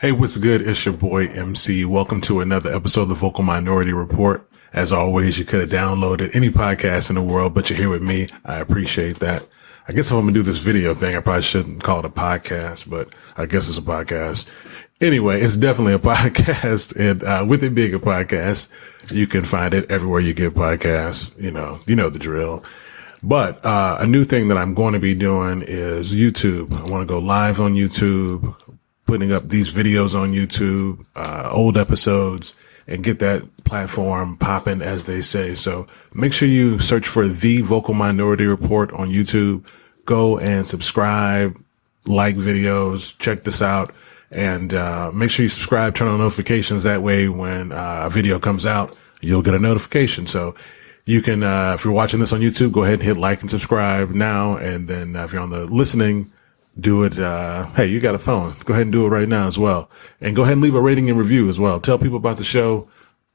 Hey, what's good? It's your boy MC. Welcome to another episode of the Vocal Minority Report. As always, you could have downloaded any podcast in the world, but you're here with me. I appreciate that. I guess if I'm going to do this video thing, I probably shouldn't call it a podcast, but I guess it's a podcast. Anyway, it's definitely a podcast. And with it being a podcast, you can find it everywhere you get podcasts. You know the drill. But a new thing that I'm going to be doing is YouTube. I want to go live on YouTube, putting up these videos on YouTube, old episodes, and get that platform popping, as they say. So make sure you search for The Vocal Minority Report on YouTube. Go and subscribe, like videos, check this out, and make sure you subscribe, turn on notifications. That way, when a video comes out, you'll get a notification. So you can, if you're watching this on YouTube, go ahead and hit like and subscribe now. And then if you're on the listening, do it. Hey, you got a phone. Go ahead and do it right now as well. And go ahead and leave a rating and review as well. Tell people about the show.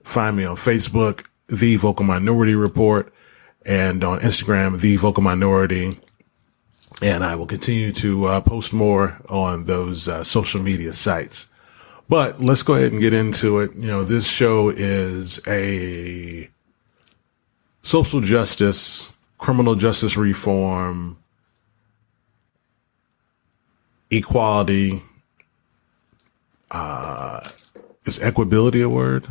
Find me on Facebook, The Vocal Minority Report, and on Instagram, The Vocal Minority. And I will continue to post more on those social media sites. But let's go ahead and get into it. You know, this show is a social justice, criminal justice reform, equality, is equability a word?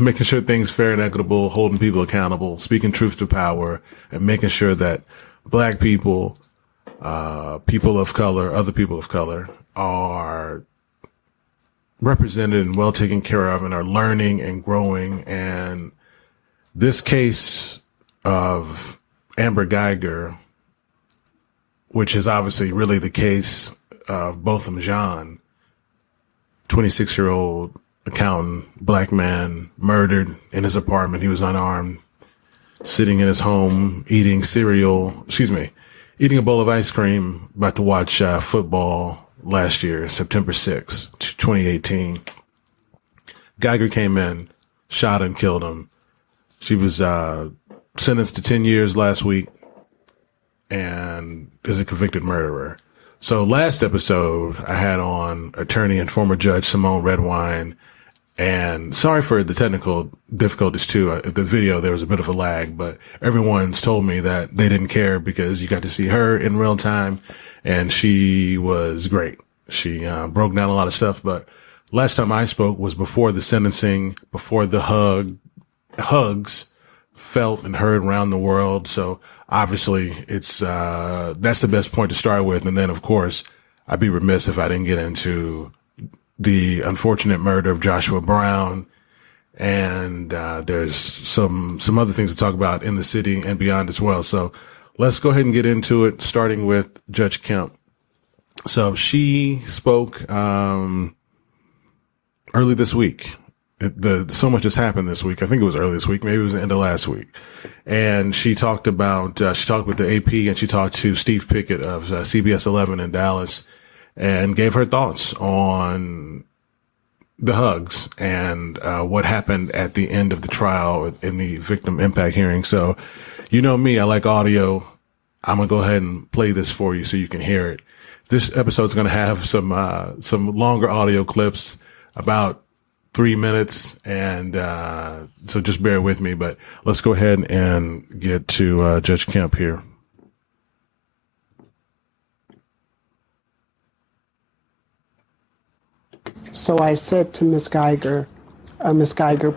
Making sure things fair and equitable, holding people accountable, speaking truth to power, and making sure that Black people, people of color, other people of color are represented and well taken care of and are learning and growing. And this case of Amber Guyger, which is obviously really the case of Botham Jean, 26-year-old accountant, Black man, murdered in his apartment. He was unarmed, sitting in his home, eating a bowl of ice cream, about to watch football last year, September 6th, 2018. Guyger came in, shot and killed him. She was sentenced to 10 years last week and is a convicted murderer. So last episode, I had on attorney and former judge Simone Redwine, and sorry for the technical difficulties too. The video, there was a bit of a lag, but everyone's told me that they didn't care because you got to see her in real time, and she was great. She broke down a lot of stuff, but last time I spoke was before the sentencing, before the hugs felt and heard around the world. So obviously it's that's the best point to start with. And then, of course, I'd be remiss if I didn't get into the unfortunate murder of Joshua Brown. And there's some other things to talk about in the city and beyond as well. So let's go ahead and get into it, starting with Judge Kemp. So she spoke early this week. So much has happened this week. I think it was early this week. Maybe it was the end of last week. And she talked about, she talked with the AP, and she talked to Steve Pickett of CBS 11 in Dallas, and gave her thoughts on the hugs and what happened at the end of the trial in the victim impact hearing. So, you know me, I like audio. I'm going to go ahead and play this for you so you can hear it. This episode's going to have some longer audio clips, about 3 minutes, and so just bear with me. But let's go ahead and get to Judge Kemp here. So I said to Ms. Guyger,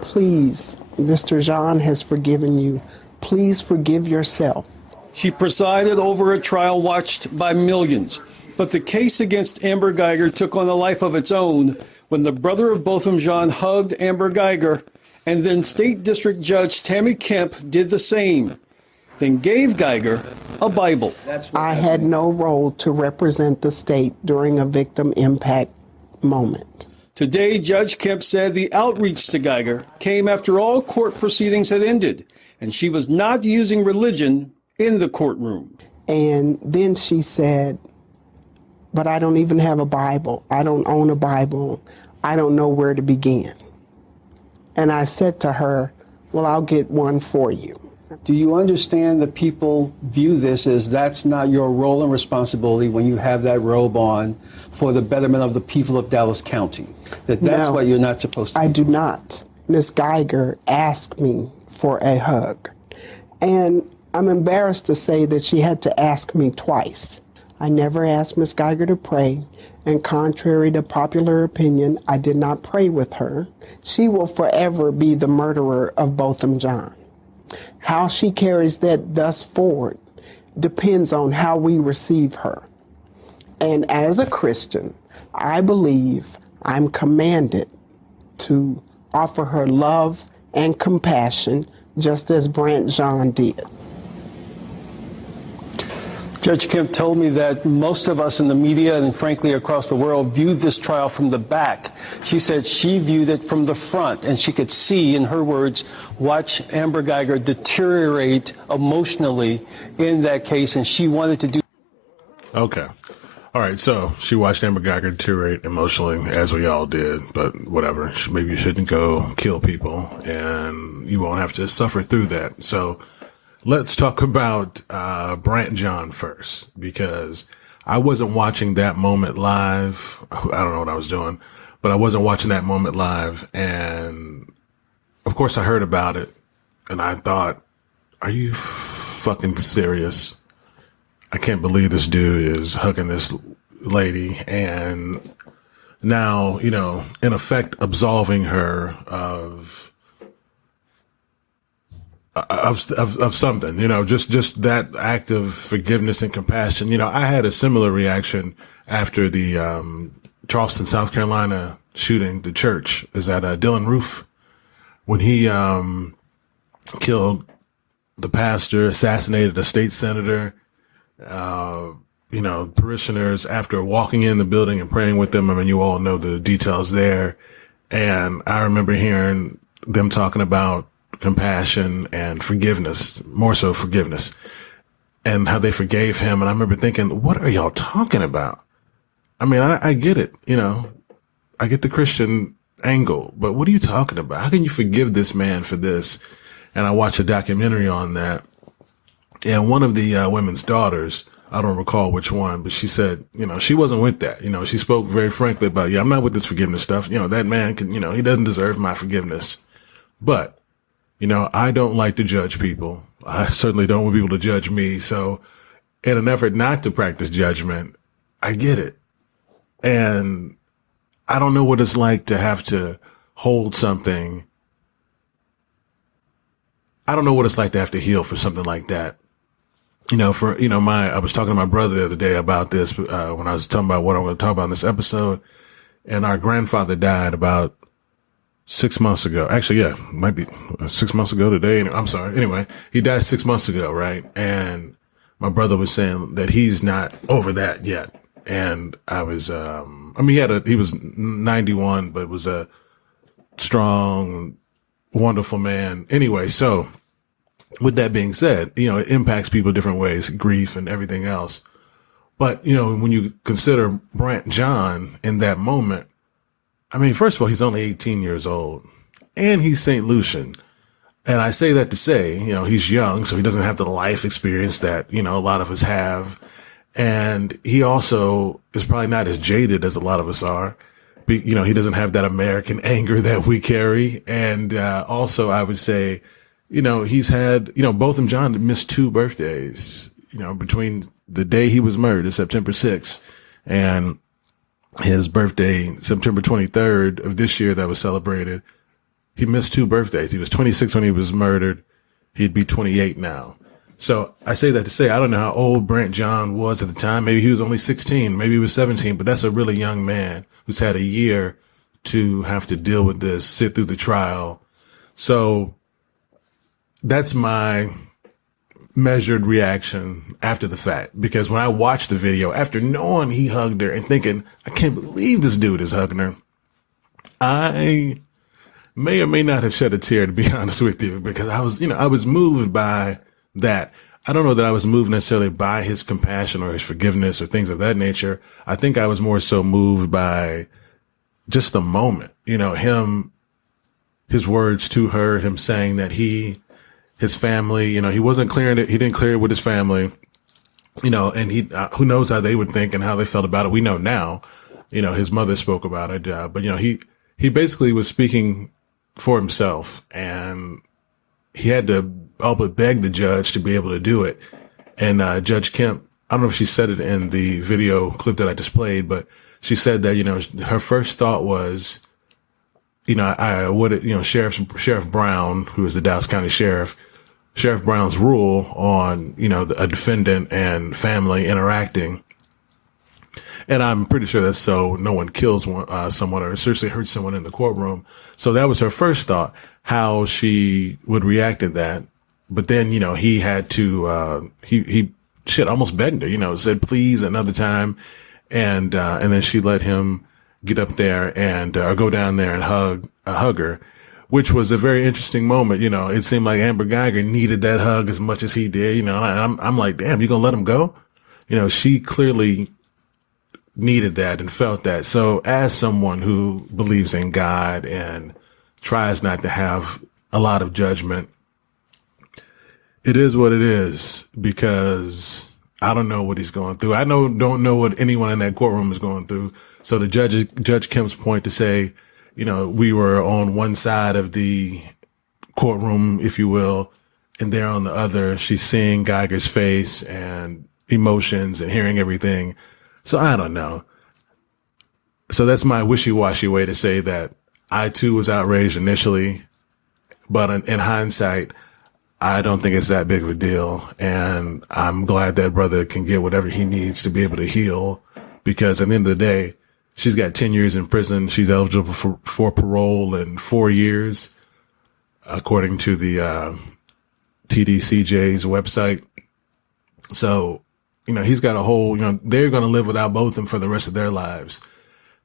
please, Mr. Jean has forgiven you. Please forgive yourself. She presided over a trial watched by millions. But the case against Amber Guyger took on a life of its own when the brother of Botham Jean hugged Amber Guyger, and then State District Judge Tammy Kemp did the same, then gave Guyger a Bible. I had no role to represent the state during a victim impact moment. Today, Judge Kemp said the outreach to Guyger came after all court proceedings had ended, and she was not using religion in the courtroom. And then she said, but I don't even have a Bible. I don't own a Bible. I don't know where to begin. And I said to her, well, I'll get one for you. Do you understand that people view this as that's not your role and responsibility when you have that robe on for the betterment of the people of Dallas County? That's No, what you're not supposed to do? I do not. Miss Guyger asked me for a hug. And I'm embarrassed to say that she had to ask me twice. I never asked Miss Guyger to pray, and contrary to popular opinion, I did not pray with her. She will forever be the murderer of Botham Jean. How she carries that thus forward depends on how we receive her. And as a Christian, I believe I'm commanded to offer her love and compassion just as Botham Jean did. Judge Kemp told me that most of us in the media and frankly across the world viewed this trial from the back. She said she viewed it from the front, and she could see, in her words, watch Amber Guyger deteriorate emotionally in that case, and she wanted to do. Okay. All right. So she watched Amber Guyger deteriorate emotionally, as we all did, but whatever. Maybe you shouldn't go kill people, and you won't have to suffer through that. So let's talk about Botham Jean first, because I wasn't watching that moment live. I don't know what I was doing, but I wasn't watching that moment live. And of course I heard about it, and I thought, are you fucking serious? I can't believe this dude is hugging this lady and now, in effect, absolving her of something, just that act of forgiveness and compassion. I had a similar reaction after the Charleston, South Carolina shooting. The church is at Dylan Roof, when he killed the pastor, assassinated a state senator, parishioners, after walking in the building and praying with them. I mean, you all know the details there. And I remember hearing them talking about compassion and forgiveness, more so forgiveness, and how they forgave him. And I remember thinking, what are y'all talking about? I mean, I get it, I get the Christian angle, but what are you talking about? How can you forgive this man for this? And I watched a documentary on that. And one of the women's daughters, I don't recall which one, but she said, she wasn't with that. She spoke very frankly about, I'm not with this forgiveness stuff. That man can, he doesn't deserve my forgiveness. But I don't like to judge people. I certainly don't want people to judge me. So in an effort not to practice judgment, I get it. And I don't know what it's like to have to hold something. I don't know what it's like to have to heal for something like that. I was talking to my brother the other day about this when I was talking about what I'm going to talk about in this episode. And our grandfather died about 6 months ago. Actually, yeah, might be 6 months ago today. I'm sorry. Anyway, he died 6 months ago, right? And my brother was saying that he's not over that yet. And I was, he was 91, but was a strong, wonderful man. Anyway, so with that being said, it impacts people different ways, grief and everything else. But, when you consider Botham Jean in that moment, I mean, first of all, he's only 18 years old, and he's St. Lucian. And I say that to say, he's young, so he doesn't have the life experience that, a lot of us have. And he also is probably not as jaded as a lot of us are. He doesn't have that American anger that we carry. And also, I would say, he's had, Botham Jean missed 2 birthdays, between the day he was murdered, September 6th, and his birthday, September 23rd of this year that was celebrated. He missed 2 birthdays. He was 26 when he was murdered. He'd be 28 now. So I say that to say, I don't know how old Botham Jean was at the time. Maybe he was only 16, maybe he was 17, but that's a really young man who's had a year to have to deal with this, sit through the trial. So that's my measured reaction after the fact, because when I watched the video, after knowing he hugged her and thinking, I can't believe this dude is hugging her, I may or may not have shed a tear, to be honest with you, because I was moved by that. I don't know that I was moved necessarily by his compassion or his forgiveness or things of that nature. I think I was more so moved by just the moment, his words to her, him saying that his his family. You know, he wasn't clearing it. He didn't clear it with his family. You know, and he, who knows how they would think and how they felt about it. We know now, you know, his mother spoke about it. But, you know, he basically was speaking for himself, and he had to all but beg the judge to be able to do it. And Judge Kemp, I don't know if she said it in the video clip that I displayed, but she said that, you know, her first thought was, you know, Sheriff Brown, who is the Dallas County Sheriff Brown's rule on, you know, a defendant and family interacting. And I'm pretty sure that's so no one kills someone or seriously hurts someone in the courtroom. So that was her first thought, how she would react to that. But then, you know, he had to, he almost begged her, you know, said, please another time. And then she let him get up there and go down there and hug her, which was a very interesting moment. You know, it seemed like Amber Guyger needed that hug as much as he did, you know, and I'm like, damn, you gonna let him go? You know, she clearly needed that and felt that. So as someone who believes in God and tries not to have a lot of judgment, it is what it is, because I don't know what he's going through. I don't know what anyone in that courtroom is going through. So the Judge Kemp's point to say, you know, we were on one side of the courtroom, if you will, and they're on the other. She's seeing Guyger's face and emotions and hearing everything. So I don't know. So that's my wishy-washy way to say that I too was outraged initially, but in hindsight, I don't think it's that big of a deal. And I'm glad that brother can get whatever he needs to be able to heal, because at the end of the day, she's got 10 years in prison. She's eligible for parole in 4 years, according to the TDCJ's website. So, you know, he's got a whole, you know, they're going to live without Botham for the rest of their lives.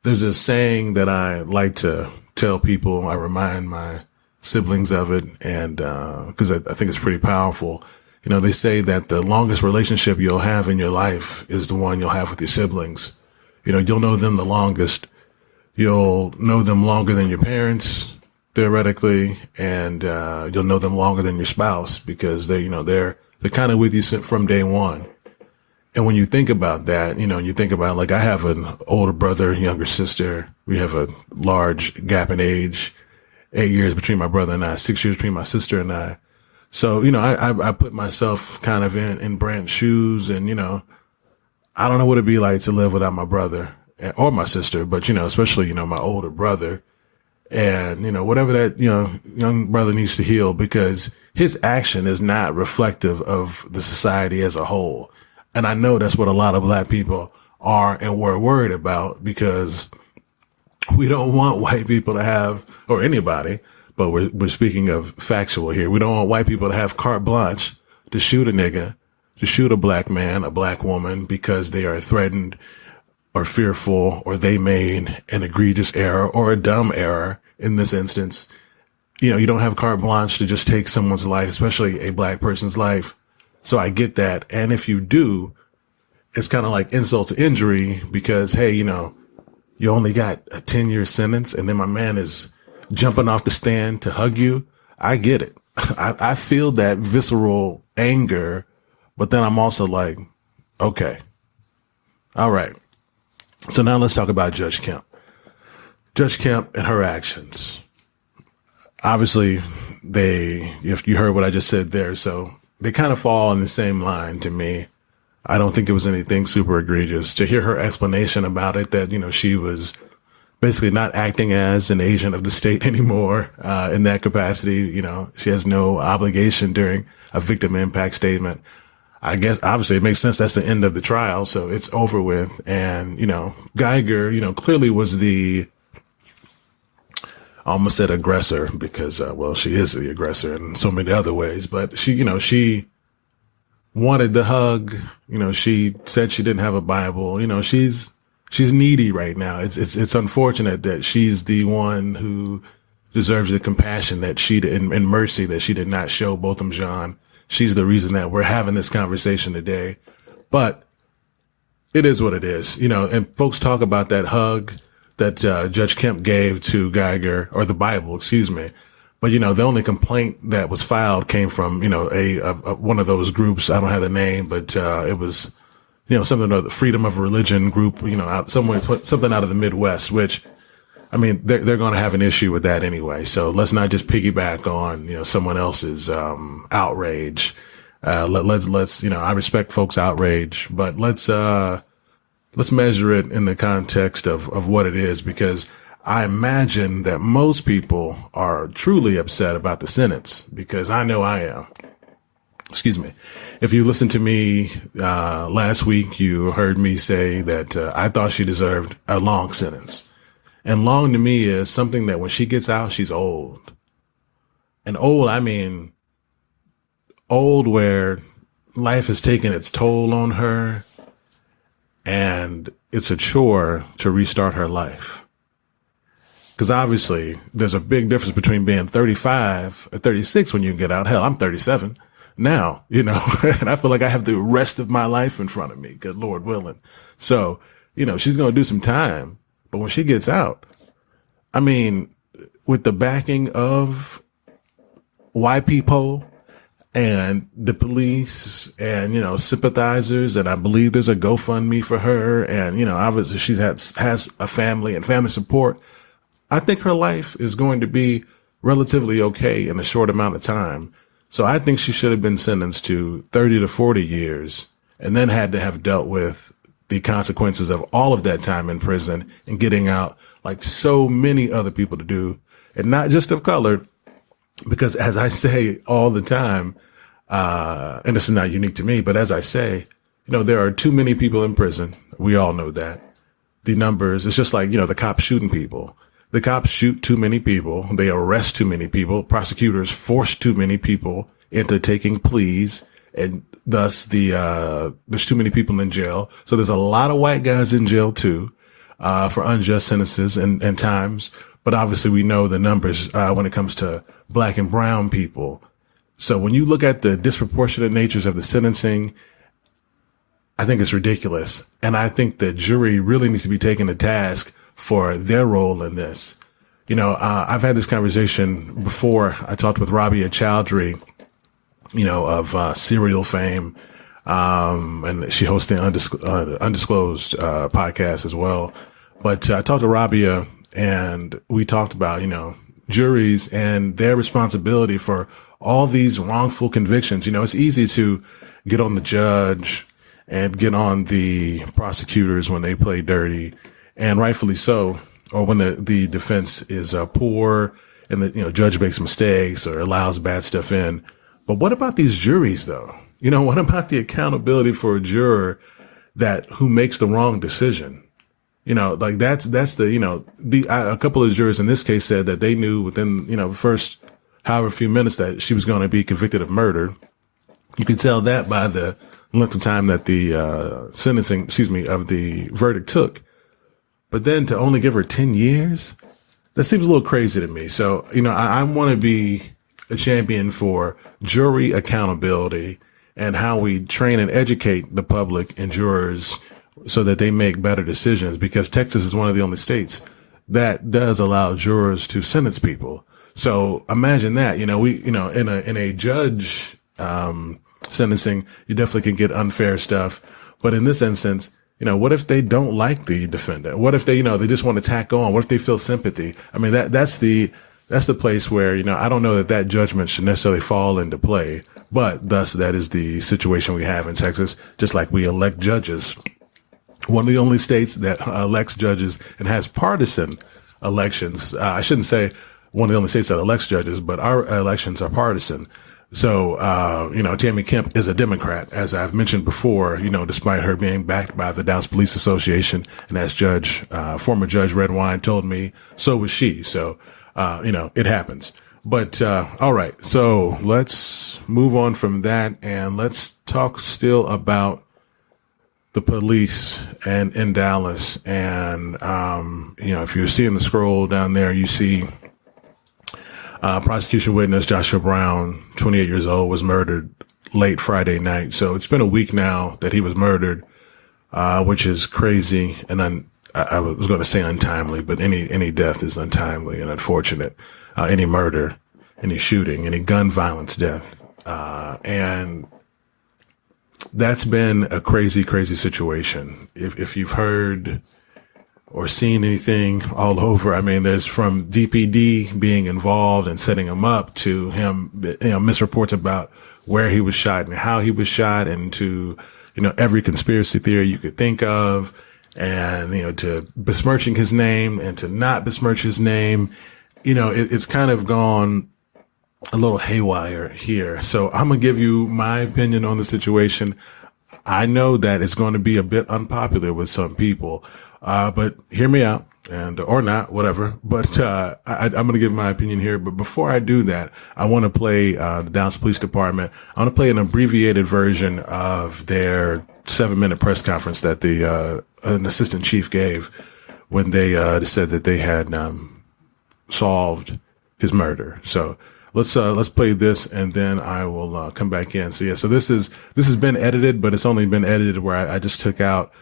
There's a saying that I like to tell people. I remind my siblings of it, and because I think it's pretty powerful. You know, they say that the longest relationship you'll have in your life is the one you'll have with your siblings. You know, you'll know them the longest. You'll know them longer than your parents, theoretically, and you'll know them longer than your spouse, because they're kind of with you from day one. And when you think about that, you know, you think about, like, I have an older brother, younger sister. We have a large gap in age, 8 years between my brother and I, 6 years between my sister and I. So, you know, I put myself kind of in Brant's shoes, and, you know, I don't know what it'd be like to live without my brother or my sister, but, you know, especially, you know, my older brother. And, you know, whatever that, you know, young brother needs to heal, because his action is not reflective of the society as a whole. And I know that's what a lot of Black people are and were worried about, because we don't want white people to have, or anybody, but we're speaking of factual here. We don't want white people to have carte blanche to shoot a nigga, to shoot a Black man, a Black woman, because they are threatened or fearful, or they made an egregious error or a dumb error in this instance. You know, you don't have carte blanche to just take someone's life, especially a Black person's life. So I get that. And if you do, it's kind of like insult to injury, because, hey, you know, you only got a 10-year sentence, and then my man is jumping off the stand to hug you. I get it. I feel that visceral anger, but then I'm also like, okay, all right. So now let's talk about Judge Kemp. Judge Kemp and her actions. Obviously, if you heard what I just said there, so they kind of fall in the same line to me. I don't think it was anything super egregious. To hear her explanation about it, that, you know, she was basically not acting as an agent of the state anymore in that capacity. You know, she has no obligation during a victim impact statement. I guess, obviously, it makes sense. That's the end of the trial. So it's over with. And, you know, Guyger, you know, clearly was I almost said aggressor, because, well, she is the aggressor in so many other ways. But she, you know, she wanted the hug. You know, she said she didn't have a Bible. You know, she's needy right now. It's unfortunate that she's the one who deserves the compassion that and mercy that she did not show Botham Jean. She's the reason that we're having this conversation today. But it is what it is, you know, and folks talk about that hug that Judge Kemp gave to Guyger, or the Bible, excuse me. But, the only complaint that was filed came from, one of those groups. I don't have the name, but it was, something of the freedom of religion group, something out of the Midwest, which, I mean, they're going to have an issue with that anyway. So let's not just piggyback on, someone else's outrage. Let's, I respect folks' outrage, but let's measure it in the context of what it is, because I imagine that most people are truly upset about the sentence, because I know I am. Excuse me. If you listened to me last week, you heard me say that I thought she deserved a long sentence. And long to me is something that when she gets out, she's old. And old, I mean, old where life has taken its toll on her and it's a chore to restart her life. Because obviously there's a big difference between being 35 or 36 when you get out. Hell, I'm 37 now, and I feel like I have the rest of my life in front of me, good Lord willing. So, she's going to do some time. But when she gets out, I mean, with the backing of white people and the police and, sympathizers, and I believe there's a GoFundMe for her. And, obviously she has a family and family support. I think her life is going to be relatively okay in a short amount of time. So I think she should have been sentenced to 30 to 40 years and then had to have dealt with the consequences of all of that time in prison and getting out like so many other people to do, and not just of color, because as I say all the time, and this is not unique to me, but as I say, there are too many people in prison. We all know that. The numbers, it's just like, the cops shooting people. The cops shoot too many people. They arrest too many people. Prosecutors force too many people into taking pleas. And thus there's too many people in jail. So there's a lot of white guys in jail too, for unjust sentences and times. But obviously we know the numbers, when it comes to black and brown people. So when you look at the disproportionate natures of the sentencing, I think it's ridiculous. And I think the jury really needs to be taken to task for their role in this. I've had this conversation before. I talked with Rabia Chowdhury, of Serial fame, and she hosts the Undisclosed podcast as well. But I talked to Rabia, and we talked about, juries and their responsibility for all these wrongful convictions. It's easy to get on the judge and get on the prosecutors when they play dirty, and rightfully so, or when the defense is poor and the judge makes mistakes or allows bad stuff in. But what about these juries, though? What about the accountability for a juror who makes the wrong decision? Like that's a couple of jurors in this case said that they knew within the first however few minutes that she was going to be convicted of murder. You could tell that by the length of time that the of the verdict took. But then to only give her 10 years, that seems a little crazy to me. So, I want to be a champion for jury accountability and how we train and educate the public and jurors so that they make better decisions, because Texas is one of the only states that does allow jurors to sentence people. So imagine that, in a judge sentencing, you definitely can get unfair stuff. But in this instance, what if they don't like the defendant? What if they, they just want to tack on? What if they feel sympathy? I mean, that's the place where, I don't know that judgment should necessarily fall into play, but thus that is the situation we have in Texas, just like we elect judges. One of the only states that elects judges and has partisan elections. I shouldn't say one of the only states that elects judges, but our elections are partisan. So, Tammy Kemp is a Democrat, as I've mentioned before, despite her being backed by the Dallas Police Association. And as former Judge Redwine told me, so was she. So, it happens. But, all right. So let's move on from that and let's talk still about the police and in Dallas. And, if you're seeing the scroll down there, you see prosecution witness Joshua Brown, 28 years old, was murdered late Friday night. So it's been a week now that he was murdered, which is crazy. And I was going to say untimely, but any death is untimely and unfortunate. Any murder any shooting, any gun violence death. And that's been a crazy, crazy situation. If you've heard or seen anything all over, I mean, there's from DPD being involved and setting him up to him, misreports about where he was shot and how he was shot, and to, every conspiracy theory you could think of, and, to besmirching his name and to not besmirch his name. It's kind of gone a little haywire here. So I'm going to give you my opinion on the situation. I know that it's going to be a bit unpopular with some people, but hear me out, or not, whatever. But I'm going to give my opinion here. But before I do that, I want to play the Dallas Police Department. I want to play an abbreviated version of their 7-minute press conference that an assistant chief gave when they said that they had solved his murder. So let's play this, and then I will come back in. So this has been edited, but it's only been edited where I just took out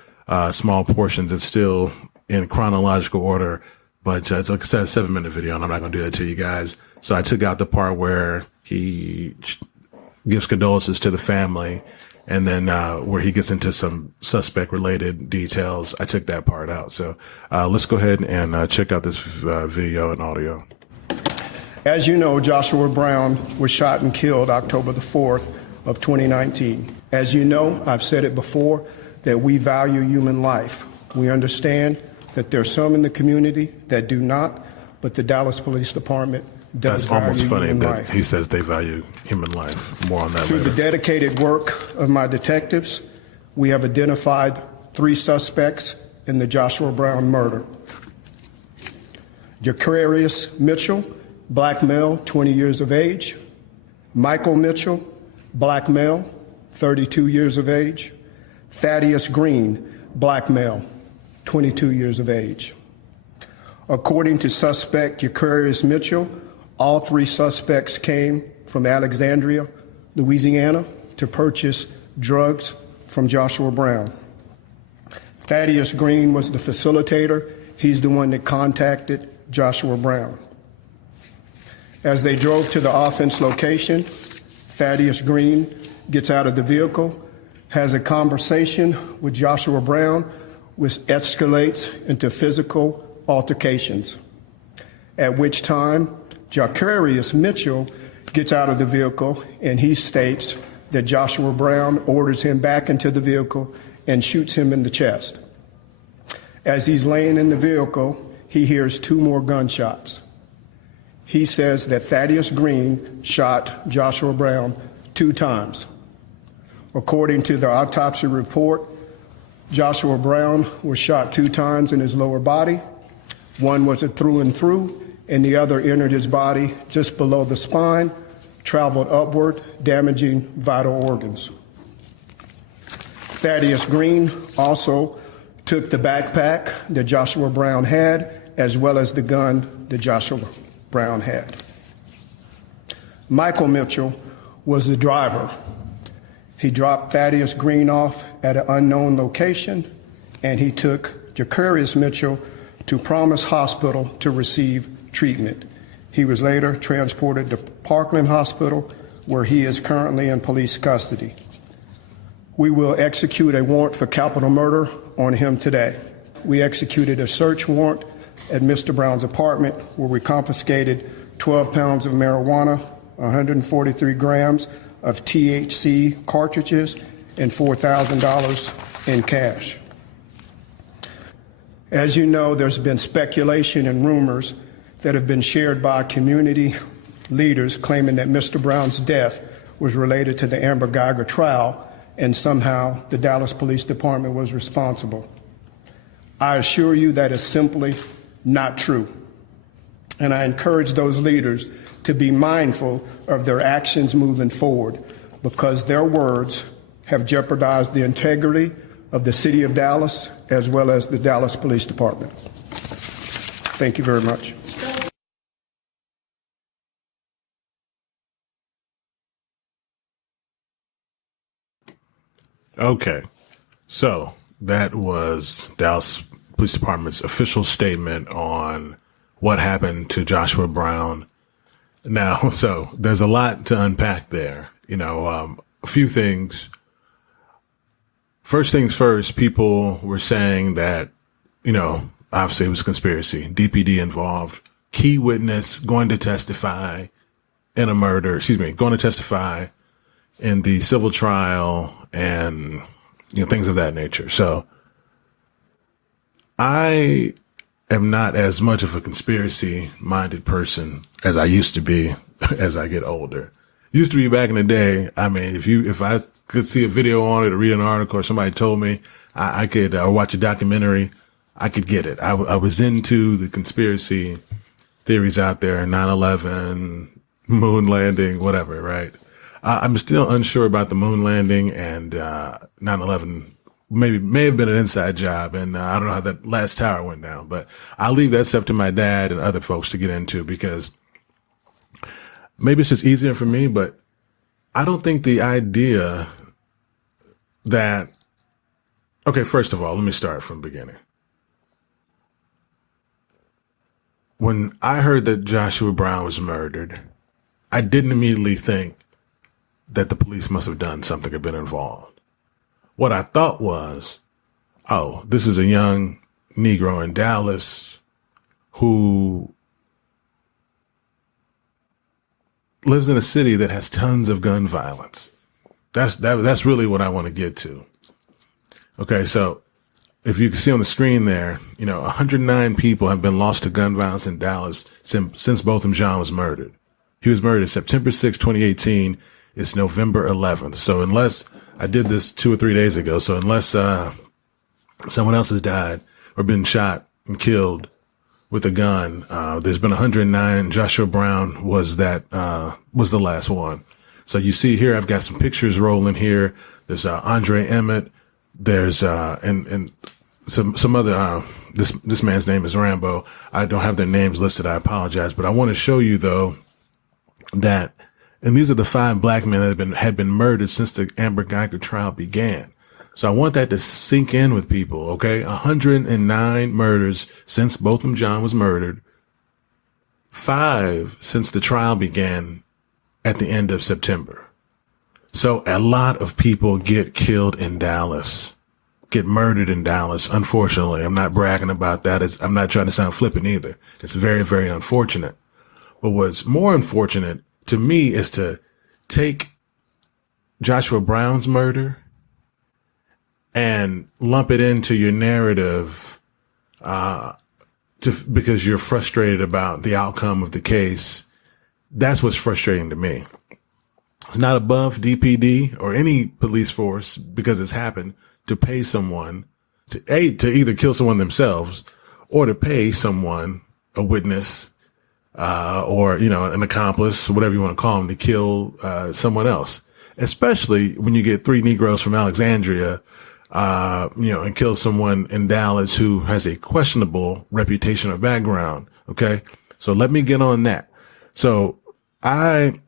small portions. It's still in chronological order, but it's like I said, a 7-minute video, and I'm not going to do that to you guys. So I took out the part where he gives condolences to the family, and then where he gets into some suspect-related details. I took that part out. So let's go ahead and check out this video and audio. As you know, Joshua Brown was shot and killed October the 4th of 2019. As you know, I've said it before, that we value human life. We understand that there are some in the community that do not, but the Dallas Police Department does That's almost value funny human that life. he says they value human life. More on that Through later. the dedicated work of my detectives, we have identified 3 suspects in the Joshua Brown murder. Jacarius Mitchell, black male, 20 years of age. Michael Mitchell, black male, 32 years of age. Thaddeus Green, black male, 22 years of age. According to suspect Jacarius Mitchell, all 3 suspects came from Alexandria, Louisiana, to purchase drugs from Joshua Brown. Thaddeus Green was the facilitator. He's the one that contacted Joshua Brown. As they drove to the offense location, Thaddeus Green gets out of the vehicle, has a conversation with Joshua Brown, which escalates into physical altercations, at which time Jacarius Mitchell gets out of the vehicle, and he states that Joshua Brown orders him back into the vehicle and shoots him in the chest. As he's laying in the vehicle, he hears 2 more gunshots. He says that Thaddeus Green shot Joshua Brown 2 times. According to the autopsy report, Joshua Brown was shot 2 times in his lower body. One was a through and through, and the other entered his body just below the spine, traveled upward, damaging vital organs. Thaddeus Green also took the backpack that Joshua Brown had, as well as the gun that Joshua Brown had. Michael Mitchell was the driver. He dropped Thaddeus Green off at an unknown location, and he took Jacarius Mitchell to Promise Hospital to receive treatment. He was later transported to Parkland Hospital, where he is currently in police custody. We will execute a warrant for capital murder on him today. We executed a search warrant at Mr. Brown's apartment, where we confiscated 12 pounds of marijuana, 143 grams of THC cartridges, and $4,000 in cash. As you know, there's been speculation and rumors that have been shared by community leaders claiming that Mr. Brown's death was related to the Amber Guyger trial, and somehow the Dallas Police Department was responsible. I assure you that is simply not true. And I encourage those leaders to be mindful of their actions moving forward, because their words have jeopardized the integrity of the city of Dallas as well as the Dallas Police Department. Thank you very much. Okay, so that was Dallas Police Department's official statement on what happened to Joshua Brown Now, so there's a lot to unpack there. A few things. First things first, people were saying that, obviously it was conspiracy, DPD involved, key witness going to testify in a murder, going to testify in the civil trial and, things of that nature. So I am not as much of a conspiracy minded person as I used to be as I get older. Used to be back in the day. I mean, if I could see a video on it or read an article or somebody told me, I could, or watch a documentary, I could get it. I was into the conspiracy theories out there, 9/11, moon landing, whatever, right? I'm still unsure about the moon landing and 9/11 may have been an inside job, and I don't know how that last tower went down, but I'll leave that stuff to my dad and other folks to get into, because maybe it's just easier for me, but I don't think the idea that, okay, first of all, let me start from the beginning. When I heard that Joshua Brown was murdered, I didn't immediately think that the police must have done something or been involved. What I thought was, oh, this is a young Negro in Dallas who lives in a city that has tons of gun violence. That's really what I want to get to. Okay, so if you can see on the screen there, 109 people have been lost to gun violence in Dallas since Botham Jean was murdered. He was murdered September 6, 2018. It's November 11th. So unless I did this 2 or 3 days ago, so unless someone else has died or been shot and killed with a gun, there's been 109. Joshua Brown was the last one. So you see here, I've got some pictures rolling here. There's Andre Emmett. There's and some other. This man's name is Rambo. I don't have their names listed. I apologize, but I want to show you though that, and these are the 5 black men that had been murdered since the Amber Guyger trial began. So I want that to sink in with people. Okay, 109 murders since Botham Jean was murdered. 5 since the trial began at the end of September. So a lot of people get killed in Dallas, get murdered in Dallas. Unfortunately, I'm not bragging about that. I'm not trying to sound flippant either. It's very, very unfortunate. But what's more unfortunate to me is to take Joshua Brown's murder and lump it into your narrative because you're frustrated about the outcome of the case. That's what's frustrating to me. It's not above DPD or any police force, because it's happened, to pay someone to either kill someone themselves or to pay someone, a witness, or, an accomplice, whatever you want to call them, to kill someone else, especially when you get 3 Negroes from Alexandria, and kill someone in Dallas who has a questionable reputation or background. Okay. So let me get on that. So I,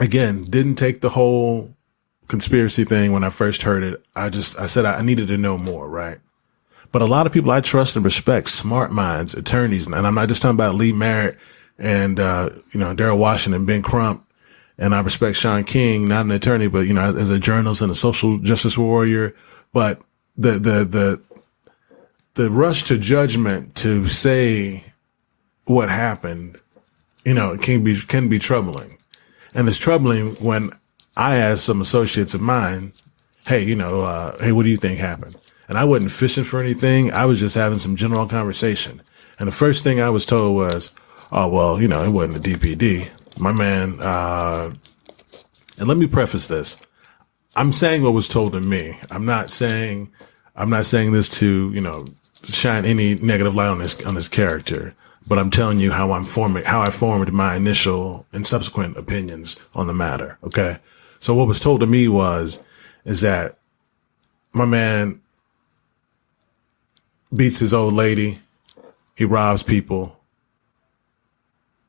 again, didn't take the whole conspiracy thing when I first heard it. I said I needed to know more, right? But a lot of people I trust and respect, smart minds, attorneys, and I'm not just talking about Lee Merritt and, Darrell Washington, Ben Crump, and I respect Sean King, not an attorney, but, as a journalist and a social justice warrior. But the rush to judgment to say what happened, can be troubling. And it's troubling when I ask some associates of mine, hey, hey, what do you think happened? And I wasn't fishing for anything. I was just having some general conversation. And the first thing I was told was, oh, well, it wasn't a DPD. My man, and let me preface this. I'm saying what was told to me. I'm not saying this to, shine any negative light on his character, but I'm telling you how I formed my initial and subsequent opinions on the matter. Okay. So what was told to me is that my man beats his old lady. He robs people,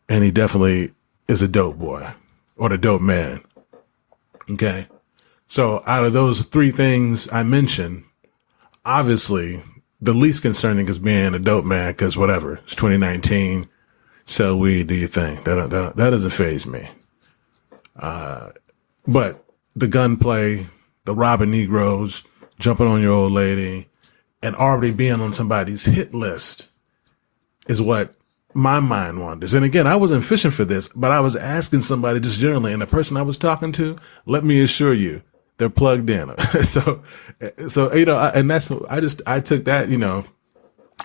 and he definitely is a dope boy or the dope man. Okay. So out of those 3 things I mentioned, obviously the least concerning is being a dope man, because whatever, it's 2019, sell weed, do your thing. That doesn't faze me. But the gunplay, the robbing Negroes, jumping on your old lady, and already being on somebody's hit list is what my mind wanders. And again, I wasn't fishing for this, but I was asking somebody just generally, and the person I was talking to, let me assure you, they're plugged in. so, I took that,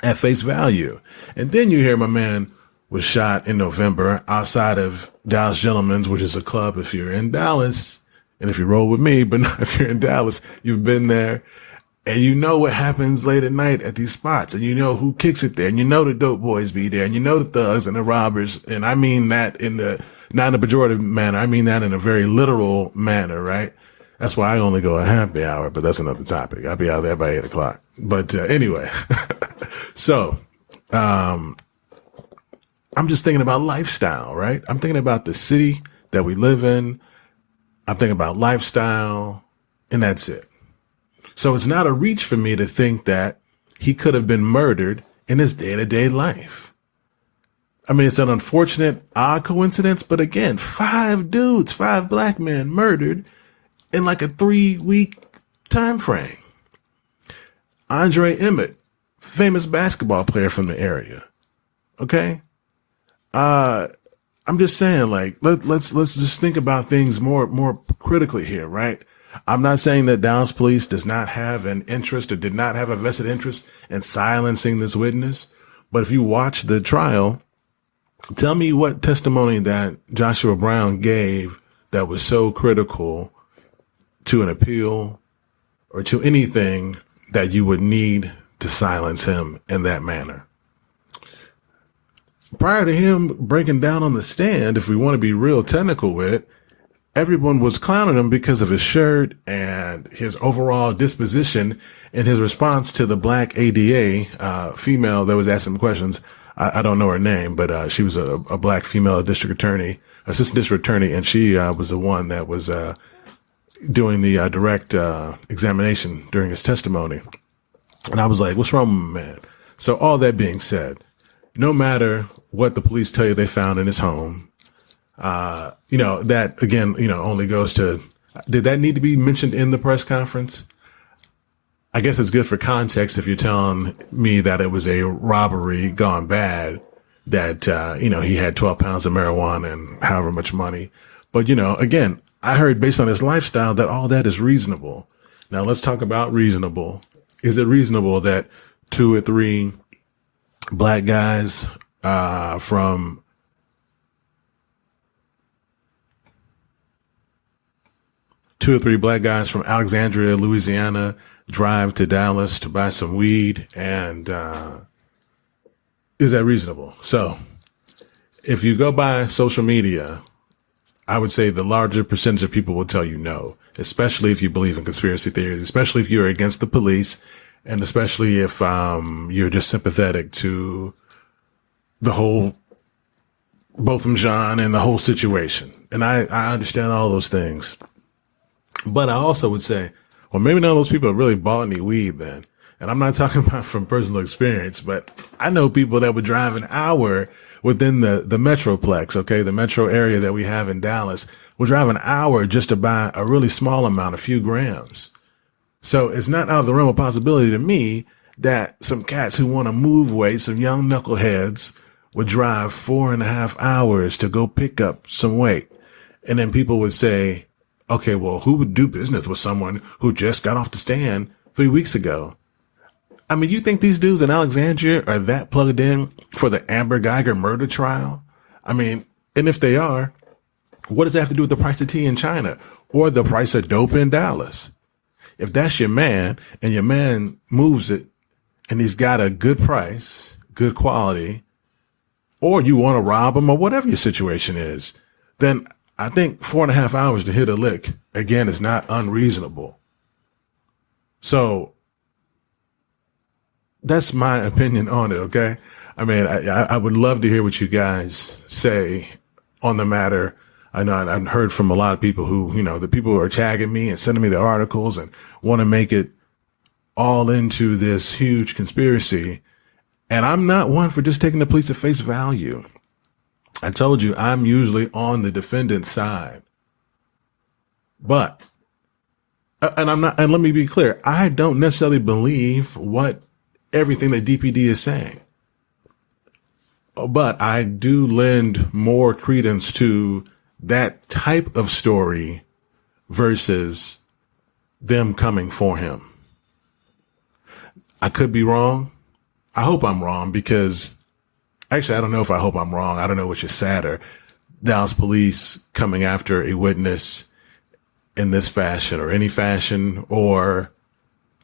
at face value. And then you hear my man was shot in November outside of Dallas Gentlemen's, which is a club if you're in Dallas, and if you roll with me, but not if you're in Dallas, you've been there. And you know what happens late at night at these spots, and you know who kicks it there, and you know the dope boys be there, and you know the thugs and the robbers. And I mean that not in a pejorative manner. I mean that in a very literal manner, right? That's why I only go a happy hour, but that's another topic. I'll be out there by 8:00. But anyway, so I'm just thinking about lifestyle, right? I'm thinking about the city that we live in. I'm thinking about lifestyle, and that's it. So it's not a reach for me to think that he could have been murdered in his day-to-day life. I mean, it's an unfortunate, odd coincidence, but again, 5 black men murdered in like a 3-week time frame. Andre Emmett, famous basketball player from the area. Okay? I'm just saying, like, let's just think about things more critically here, right? I'm not saying that Dallas police does not have an interest or did not have a vested interest in silencing this witness. But if you watch the trial, tell me what testimony that Joshua Brown gave that was so critical to an appeal or to anything that you would need to silence him in that manner. Prior to him breaking down on the stand, if we want to be real technical with it, everyone was clowning him because of his shirt and his overall disposition and his response to the black ADA female that was asking him questions. I don't know her name, but she was a black female assistant district attorney, and she was the one that was doing the direct examination during his testimony. And I was like, what's wrong with my man? So all that being said, no matter what the police tell you they found in his home, that again, only goes to, did that need to be mentioned in the press conference? I guess it's good for context if you're telling me that it was a robbery gone bad, that, he had 12 pounds of marijuana and however much money. But, again, I heard based on his lifestyle that all that is reasonable. Now let's talk about reasonable. Is it reasonable that 2 or 3 black guys, from 2 or 3 black guys from Alexandria, Louisiana, drive to Dallas to buy some weed? And is that reasonable? So if you go by social media, I would say the larger percentage of people will tell you no, especially if you believe in conspiracy theories, especially if you're against the police, and especially if you're just sympathetic to the whole Botham Jean and the whole situation. And I understand all those things. But I also would say, well, maybe none of those people have really bought any weed then. And I'm not talking about from personal experience, but I know people that would drive an hour within the Metroplex, okay, the metro area that we have in Dallas, would drive an hour just to buy a really small amount, a few grams. So it's not out of the realm of possibility to me that some cats who want to move weight, some young knuckleheads, would drive 4.5 hours to go pick up some weight. And then people would say, okay, well, who would do business with someone who just got off the stand 3 weeks ago? I mean, you think these dudes in Alexandria are that plugged in for the Amber Guyger murder trial? I mean, and if they are, what does that have to do with the price of tea in China or the price of dope in Dallas? If that's your man and your man moves it and he's got a good price, good quality, or you want to rob him or whatever your situation is, then I think 4.5 hours to hit a lick, again, is not unreasonable. So that's my opinion on it, okay? I mean, I would love to hear what you guys say on the matter. I know I've heard from a lot of people who, the people who are tagging me and sending me the articles and want to make it all into this huge conspiracy. And I'm not one for just taking the police at face value. I told you I'm usually on the defendant's side. But, and I'm not, and let me be clear, I don't necessarily believe everything that DPD is saying. But I do lend more credence to that type of story versus them coming for him. I could be wrong. I hope I'm wrong, because actually, I don't know if I hope I'm wrong. I don't know which is sadder. Dallas police coming after a witness in this fashion or any fashion, or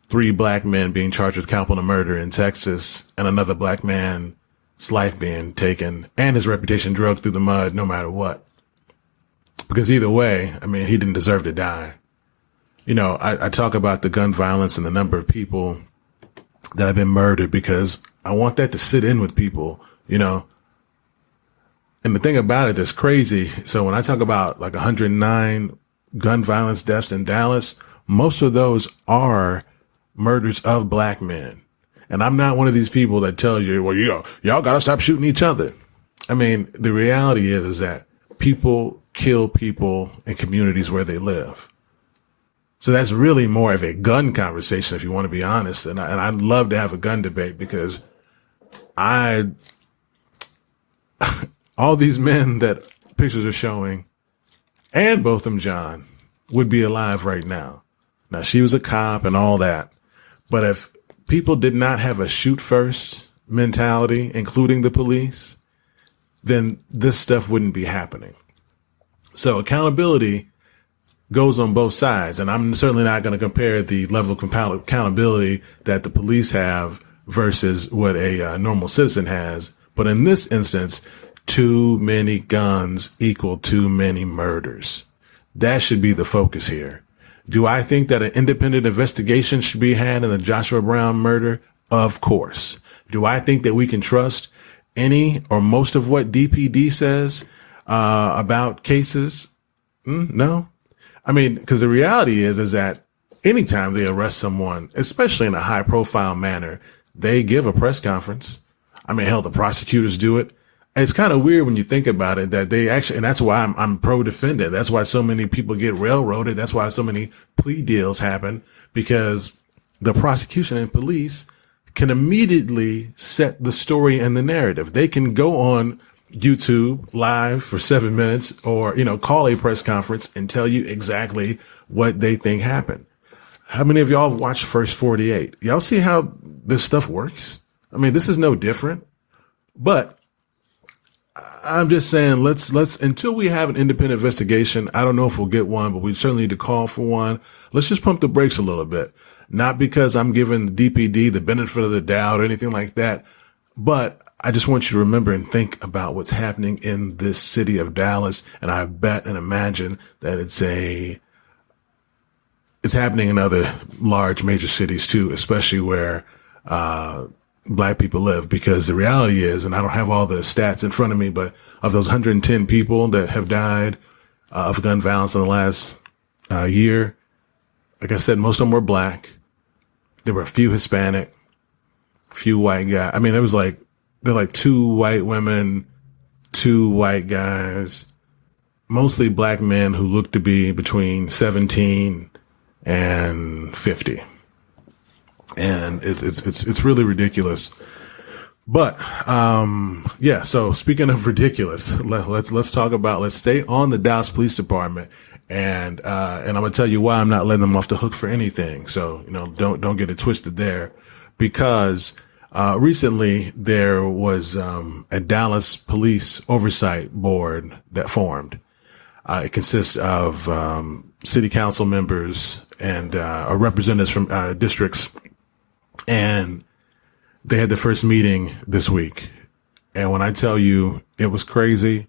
3 black men being charged with capital murder in Texas and another black man's life being taken and his reputation dragged through the mud no matter what. Because either way, I mean, he didn't deserve to die. You know, I talk about the gun violence and the number of people that have been murdered because I want that to sit in with people, you know. And the thing about it that's crazy, so when I talk about like 109 gun violence deaths in Dallas, most of those are murders of black men. And I'm not one of these people that tells you, well, y'all got to stop shooting each other. I mean, the reality is that people kill people in communities where they live. So that's really more of a gun conversation, if you want to be honest. And I'd love to have a gun debate, because all these men that pictures are showing, and Botham Jean, would be alive right now. Now, she was a cop and all that. But if people did not have a shoot first mentality, including the police, then this stuff wouldn't be happening. So accountability goes on both sides. And I'm certainly not going to compare the level of accountability that the police have versus what a normal citizen has. But in this instance, too many guns equal too many murders. That should be the focus here. Do I think that an independent investigation should be had in the Joshua Brown murder? Of course. Do I think that we can trust any or most of what DPD says about cases? No. I mean, because the reality is that anytime they arrest someone, especially in a high profile manner, they give a press conference. I mean, hell, the prosecutors do it. It's kind of weird when you think about it that they actually, and that's why I'm pro defendant. That's why so many people get railroaded. That's why so many plea deals happen, because the prosecution and police can immediately set the story and the narrative. They can go on YouTube live for 7 minutes, or, you know, call a press conference and tell you exactly what they think happened. How many of y'all have watched First 48? Y'all see how this stuff works? I mean, this is no different, but I'm just saying, let's until we have an independent investigation, I don't know if we'll get one, but we certainly need to call for one. Let's just pump the brakes a little bit. Not because I'm giving the DPD the benefit of the doubt or anything like that, but I just want you to remember and think about what's happening in this city of Dallas. And I bet and imagine that it's happening in other large major cities too, especially where Black people live, because the reality is, and I don't have all the stats in front of me, but of those 110 people that have died of gun violence in the last year, like I said, most of them were Black. There were a few Hispanic, a few white guys. I mean, there were like 2 white women, 2 white guys, mostly Black men who looked to be between 17 and 50. And it's really ridiculous. But yeah, so speaking of ridiculous, let's talk about, let's stay on the Dallas Police Department, and I'm gonna tell you why I'm not letting them off the hook for anything. So, you know, don't get it twisted there, because recently there was a Dallas Police Oversight Board that formed. It consists of city council members and representatives from districts. And they had their first meeting this week. And when I tell you it was crazy,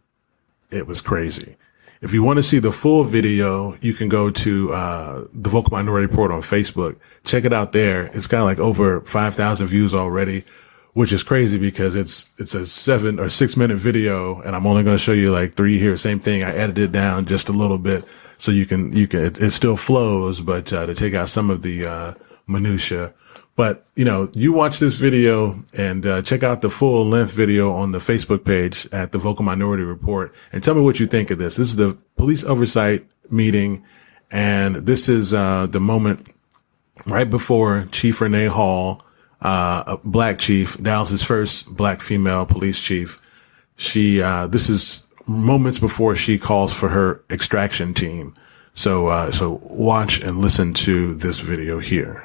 it was crazy. If you want to see the full video, you can go to the Vocal Minority Report on Facebook. Check it out there. It's got like over 5,000 views already, which is crazy because it's a 7 or 6 minute video. And I'm only going to show you like 3 here. Same thing. I edited it down just a little bit so you can, it still flows, but to take out some of the minutia. But, you watch this video and check out the full length video on the Facebook page at the Vocal Minority Report and tell me what you think of this. This is the police oversight meeting. And this is the moment right before Chief Renee Hall, a black chief, Dallas's first black female police chief. This is moments before she calls for her extraction team. So watch and listen to this video here.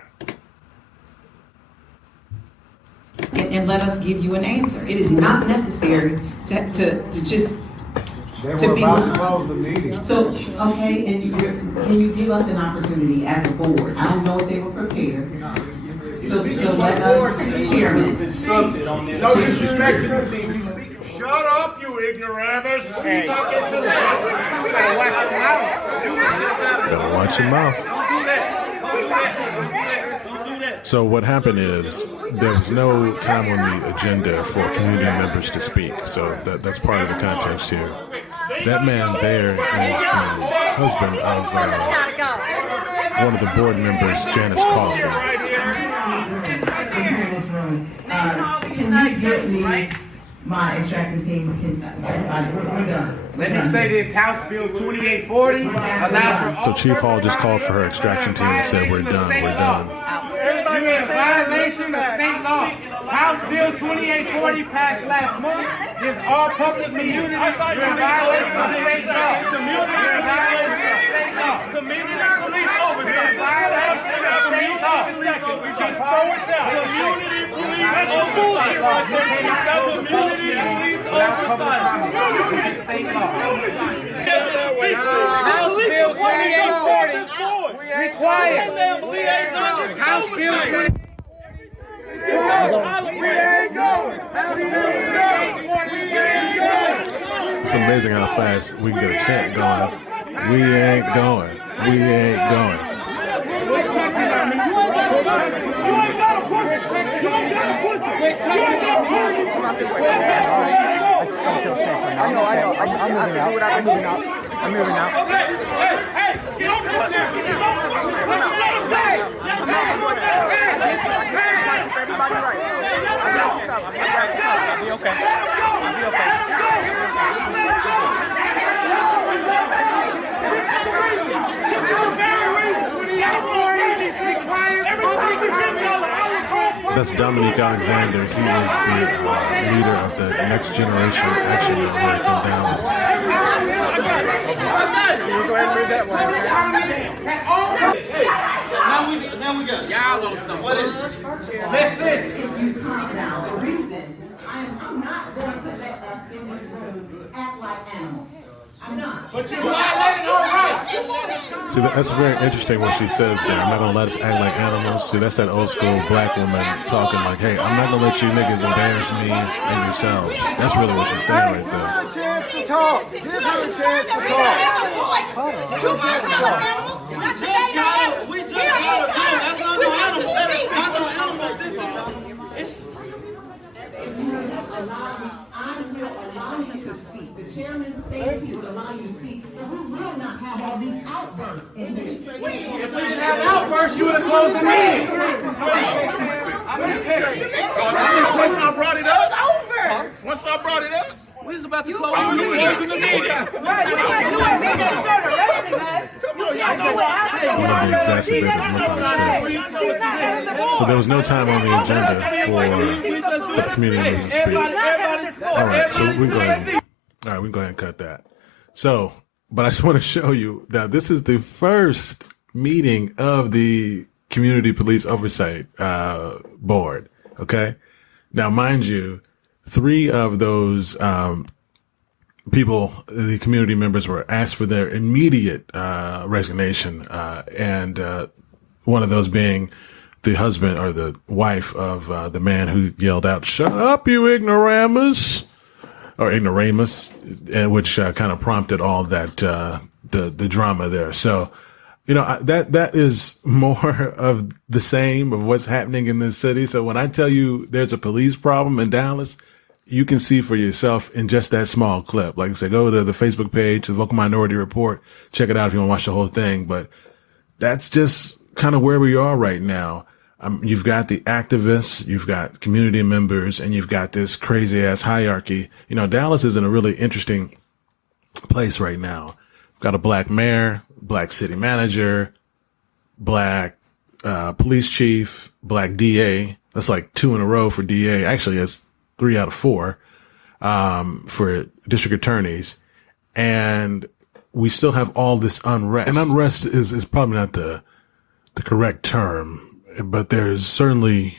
And let us give you an answer. It is not necessary to just to be about to close the meeting. So, okay, and can you give us an opportunity as a board? I don't know if they were prepared. So let us, Chairman. No disrespect to the team. He's speaking. Shut up, you ignoramus. Hey. Talking to them. You better watch your mouth. Better watch your mouth. So what happened is there was no time on the agenda for community members to speak. So that's part of the context here. That man there is the husband of one of the board members, Janice Coffin. Can you get me my extraction team? We're done. Let me say this, House Bill 2840 allows for... So Chief Hall just called for her extraction team and said, we're done, we're done. You're in violation of state law. House Bill 2840 passed last month. Gives all public meetings. You're in violation of state law. You're in violation of state law. Community police You're in oversight. violation of state law. Just throw us out. Community police oversight. That's community police oversight. It's state law. House Bill 2840 requires. House Bill 2840. It's amazing how fast we can get a chant going. We ain't going. We ain't going. I know. I have to do what I can do. I'm moving out. Everybody right. I got you covered. I'll be okay. That's Dominique Alexander. He is the leader of the Next Generation Action Network in Dallas. You go ahead and read that one. Now we got y'all on something. What is it? Listen. If you calm down, the reason I'm not going to let us in this room act like animals. I'm not. But you're violating our rights. See, that's very interesting what she says there. I'm not going to let us act like animals. See, that's that old school black woman talking like, hey, I'm not going to let you niggas embarrass me and yourselves. That's really what she's saying right there. Give her a chance to talk. Give her a chance to talk. We just got a bill. That's not no animal. That is not no animal. It's I will allow you to speak. The chairman said he would allow you to speak. We will not have all these outbursts in here. If we didn't have outbursts, you would have closed the meeting. Once I brought it up, we was about to close the meeting. One of the exacerbated look on his face. So there was no time on the agenda for the community members to speak. All right, so we can go ahead. All right, we can go ahead and cut that. So, but I just want to show you that this is the first meeting of the Community Police Oversight Board. Okay, now mind you, 3 of those people, the community members, were asked for their immediate resignation, and one of those being the husband or the wife of the man who yelled out, "Shut up, you ignoramus," or ignoramus, which kind of prompted all that the drama there. So, that is more of the same of what's happening in this city. So when I tell you there's a police problem in Dallas, you can see for yourself in just that small clip. Like I said, go to the Facebook page, the Vocal Minority Report, check it out if you want to watch the whole thing. But that's just kind of where we are right now. You've got the activists, you've got community members, and you've got this crazy ass hierarchy. You know, Dallas is in a really interesting place right now. We've got a black mayor, black city manager, black police chief, black DA. That's like 2 in a row for DA. Actually, it's 3 out of 4 for district attorneys. And we still have all this unrest. And unrest is probably not the correct term, but there's certainly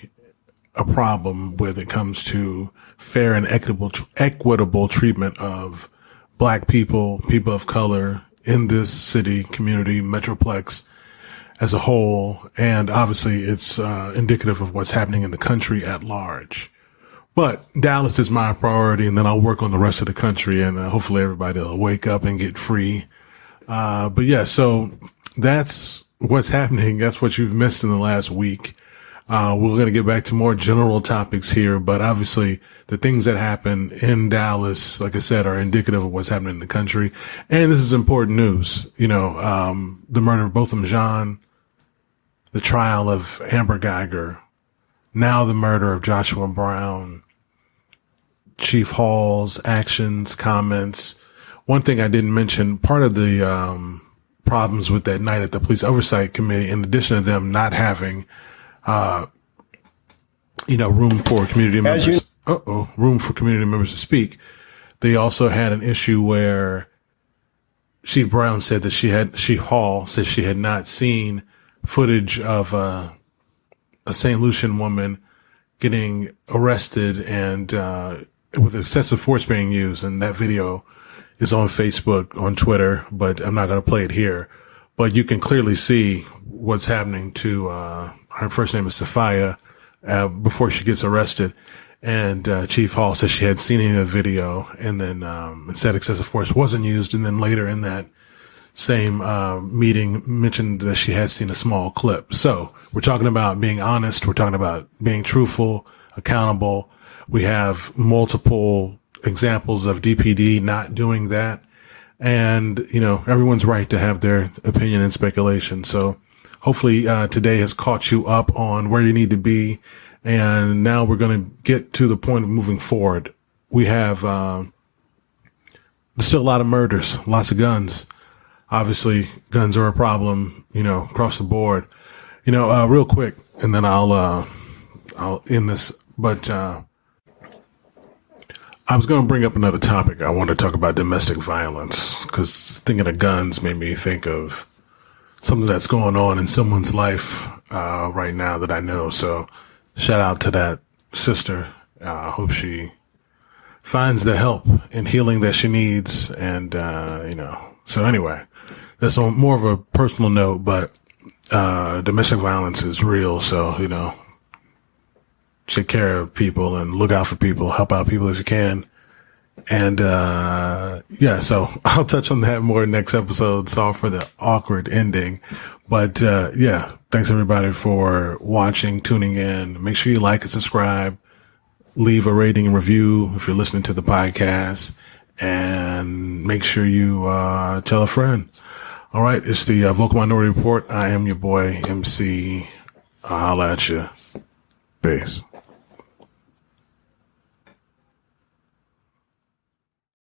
a problem when it comes to fair and equitable treatment of black people, people of color in this city, community, metroplex as a whole. And obviously it's indicative of what's happening in the country at large. But Dallas is my priority, and then I'll work on the rest of the country, and hopefully everybody will wake up and get free. But yeah, so that's what's happening. That's what you've missed in the last week. We're going to get back to more general topics here, but obviously the things that happen in Dallas, like I said, are indicative of what's happening in the country. And this is important news. You know, the murder of Botham Jean, the trial of Amber Guyger, now the murder of Joshua Brown, Chief Hall's actions, comments. One thing I didn't mention, part of the problems with that night at the Police Oversight Committee, in addition to them not having, room for community members, room for community members to speak, they also had an issue where Chief Brown said that Chief Hall said she had not seen footage of a St. Lucian woman getting arrested and with excessive force being used. And that video is on Facebook, on Twitter, but I'm not going to play it here. But you can clearly see what's happening to her first name is Sophia before she gets arrested. And Chief Hall said she had seen the video, and then said excessive force wasn't used. And then later in that same meeting mentioned that she had seen a small clip. So we're talking about being honest. We're talking about being truthful, accountable. We have multiple examples of DPD not doing that. And, you know, everyone's right to have their opinion and speculation. So hopefully today has caught you up on where you need to be. And now we're going to get to the point of moving forward. We have there's still a lot of murders, lots of guns. Obviously, guns are a problem, you know, across the board. You know, real quick, and then I'll end this. But I was going to bring up another topic. I want to talk about domestic violence, because thinking of guns made me think of something that's going on in someone's life right now that I know. So shout out to that sister. I hope she finds the help and healing that she needs. And, so anyway, that's on more of a personal note, but domestic violence is real. So, you know, take care of people and look out for people, help out people if you can. And, so I'll touch on that more next episode. Sorry for the awkward ending, but, thanks everybody for watching, tuning in. Make sure you like and subscribe, leave a rating and review if you're listening to the podcast, and make sure you, tell a friend. All right. It's the Vocal Minority Report. I am your boy, MC. I'll holla at you. Peace.